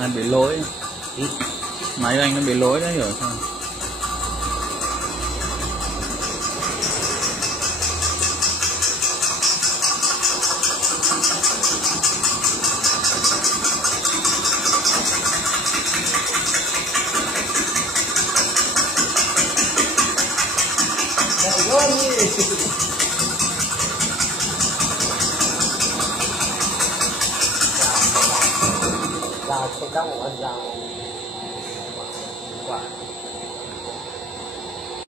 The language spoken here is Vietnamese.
Này bị lỗi. Máy anh nó bị lỗi đấy, hiểu không? Rào, không đau ở rào.